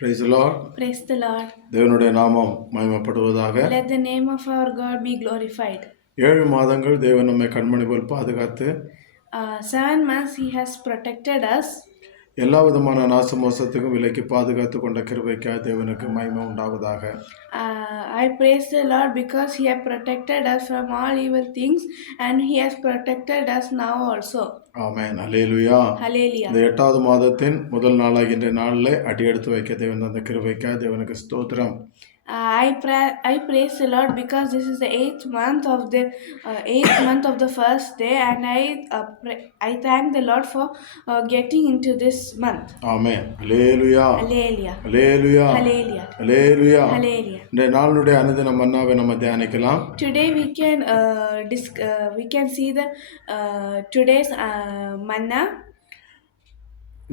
Praise the Lord. Praise the Lord. தேவனுடைய நாமம் மகிமைப்படுவதாக. Let the name of our God be glorified. 7 மாதங்கள் தேவன் நம்மை கண்மணி போல் பாதுகாத்து 7 months He has protected us. எல்லா விதமான நாச மோசத்துக்கும் விலக்கி பாதுகாத்து கொண்ட கிருபைக்காக தேவனுக்கு மகிமை உண்டாவதாக. I praise the Lord because He has protected us from all evil things and He has protected us now also. Amen. Hallelujah. Hallelujah. இந்த 8வது மாதத்தின் முதல் நாளாகின்ற நாளிலே அடியெடுத்து வைக்க தேவன் தந்த கிருபைக்காக தேவனுக்கு ஸ்தோத்திரம். I praise the Lord because this is the 8th month of the first day, and I thank the Lord for getting into this month. Amen. Hallelujah. Hallelujah. Hallelujah. Hallelujah. Hallelujah. Hallelujah. இந்த நாளுடைய அனுதின மன்னாவை நம்ம தியானிக்கலாம். Today we can see the today's manna.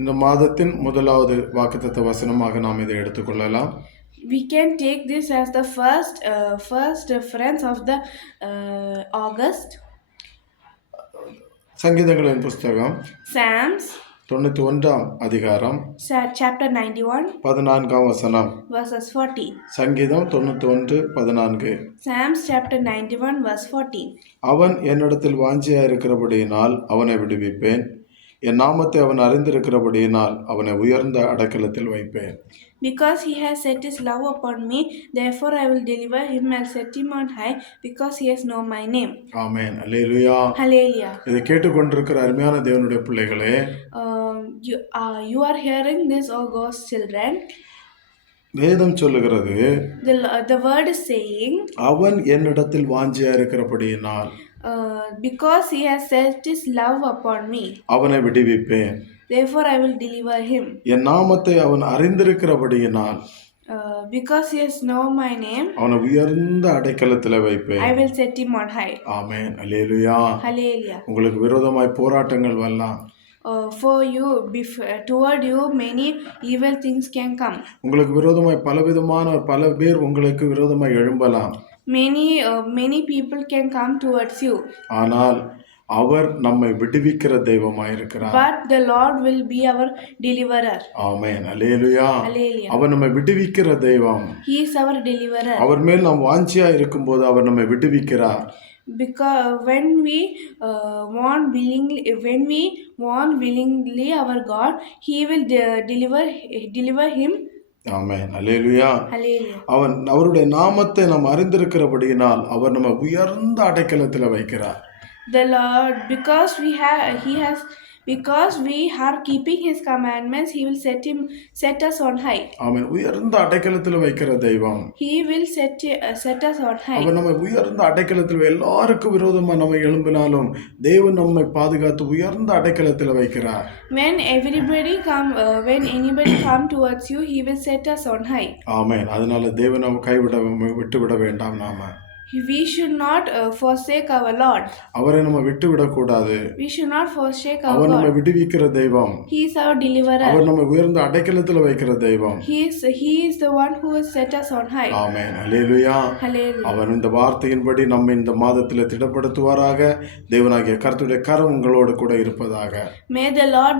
இந்த மாதத்தின் முதலாவது வாக்குத்தத்த வசனமாக நாம் இதை எடுத்துக்கொள்ளலாம். We can take this as the first reference of the August. சங்கீதங்களின் புஸ்தகம் Psalms 91ஆம் அதிகாரம் chapter 91 14ஆம் வசனம். verses 14. சங்கீதம் 91:14. Psalms chapter 91 verse 14. அவன் என்னிடத்தில் வாஞ்சியாயிருக்கிறபடியினால் அவனை விடுவிப்பேன், என் நாமத்தை அவன் அறிந்திருக்கிறபடியினால் அவனை உயர்ந்த அடைக்கலத்தில் வைப்பேன். Because he has set his love upon me, therefore I will deliver him and set him on high, because he has known my name. Amen. Hallelujah. Hallelujah. இதை கேட்டுக்கொண்டிருக்கிற அருமையான தேவனுடைய பிள்ளைகளே, you are hearing this, O God's children. வேதம் சொல்லுகிறது, The word is saying, அவன் என்னிடத்தில் வாஞ்சியாயிருக்கிறபடியினால் because he has set his love upon me, அவனை விடுவிப்பேன், therefore I will deliver him. என் நாமத்தை அவன் அறிந்திருக்கிறபடியினால் because he has known my name, அவனை உயர்ந்த அடைக்கலத்தில் வைப்பேன். I will set him on high. Amen. Hallelujah. Hallelujah. உங்களுக்கு விரோதமாய் போராட்டங்கள் வரலாம். For you, toward you, many evil things can come. உங்களுக்கு விரோதமாய் பல பேர் உங்களுக்கு விரோதமாய் எழும்பலாம். Many people can come towards you. ஆனால் அவர் நம்மை விடுவிக்கிற தெய்வமாயிருக்கிறார். But the Lord will be our deliverer. Amen. Hallelujah. Hallelujah. அவர் நம்மை விடுவிக்கிற தெய்வம். He is our deliverer. அவர் மேல் நாம் வாஞ்சியா இருக்கும்போது அவர் நம்மை விடுவிக்கிறார். Because when we want willingly our God, He will deliver him. Amen. Hallelujah. Hallelujah. அவருடைய நாமத்தை நாம் அறிந்திருக்கிறபடியினால் அவர் நம்ம உயர்ந்த அடைக்கலத்தில் வைக்கிறார். The Lord, because we are keeping His commandments, He will set us on high. ஆமென். உயர்ந்த அடைக்கலத்தில் வைக்கிற தெய்வம். He will set us on high. அவர் நம்மை உயர்ந்த அடைக்கலத்தில் எல்லாருக்கும் விரோதமா நம்ம எழும்பினாலும் தேவன் நம்மை பாதுகாத்து உயர்ந்த அடைக்கலத்தில் வைக்கிறார். When anybody come towards you, He will set us on high. ஆமென். அதனால தேவனை விட்டுவிட வேண்டாம். நாம We should not forsake our Lord. அவரை நம்ம விட்டுவிடக் கூடாது. We should not forsake our அவர் நம்மை God. விடுவிக்கிற தெய்வம். He is our deliverer. அவர் நம்மை உயர்ந்த அடைக்கலத்தில் வைக்கிற தெய்வம். He is the one who has set us on high. Amen. Hallelujah. Hallelujah. அவர் இந்த வார்த்தையின்படி நம்மை இந்த மாதத்தில் திடப்படுத்துவாராக. தேவனாகிய கர்த்தருடைய கரம் உங்களோடு கூட இருப்பதாக. May the Lord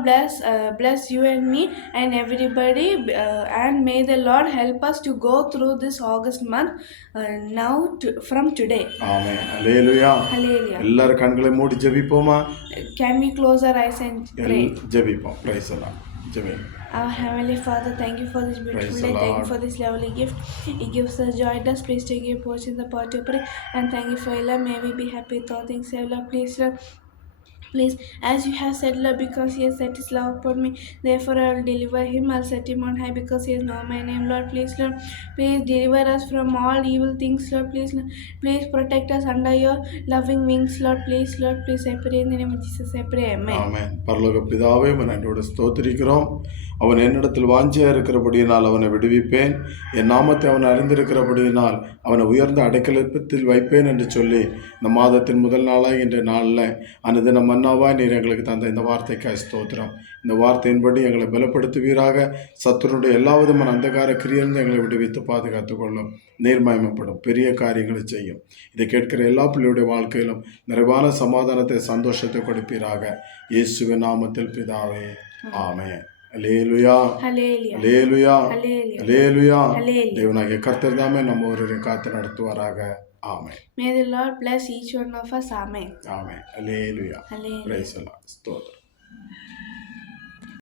bless you and me and everybody, and may the Lord help us to go through this August month now from today. Amen. Hallelujah. Hallelujah. எல்லாரும் கண்களை மூடி ஜெபிப்போமா? Can we close our eyes and pray? ஜெபிப்போம். Praise the Lord. ஜெபி. Our Heavenly Father, thank you for this beautiful day. Thank you for this lovely gift. It gives us joy. Please take your portion in the part of prayer. And thank you for your love. May we be happy with all things. Lord, please, Lord. Please, as you have said, Lord, because He has set His love upon me, therefore I will deliver him. I'll set him on high, because He has known my name. Lord, please, Lord, please deliver us from all evil things. Lord, please, Lord, please protect us under your loving wings. Lord, please, I pray in the name of Jesus. I pray, amen. ஆமென். பரலோக பிதாவே, உம்மை ஸ்தோத்திரிக்கிறோம். அவன் என்னிடத்தில் வாஞ்சியா இருக்கிறபடியினால் அவனை விடுவிப்பேன், என் நாமத்தை அவன் அறிந்திருக்கிறபடியினால் அவனை உயர்ந்த அடைக்கலத்தில் வைப்பேன் என்று சொல்லி இந்த மாதத்தின் முதல் நாளாக இன்றைய நாளில் அனுதின மன்னாவாய் நீர் எங்களுக்கு தந்த இந்த வார்த்தைக்காய் ஸ்தோத்திரம். இந்த வார்த்தையின்படி எங்களை பலப்படுத்துவீராக. சத்துருடைய எல்லா விதமான அந்தகார கிரியிலிருந்து எங்களை விடுவித்து பாதுகாத்து கொள்ளும். நீர்மயமப்படும் பெரிய காரியங்களை செய்யும். இதை கேட்கிற எல்லா பிள்ளையுடைய வாழ்க்கையிலும் நிறைவான சமாதானத்தை, சந்தோஷத்தை கொடுப்பீராக. இயேசுவின் நாமத்தில் பிதாவே, ஆமென். அல்லேலுயா, Hallelujah. அல்லேலுயா, Hallelujah. அல்லேலுயா. Hallelujah. தேவனாகிய கர்த்தர் தாமே நம்ம ஒருவரையும் காத்து நடத்துவாராக. ஆமென், May the Lord bless each one of us. Amen. ஆமென். அல்லேலுயா. Hallelujah. பிரைஸ் எல்லாம் ஸ்தோத்திரம்.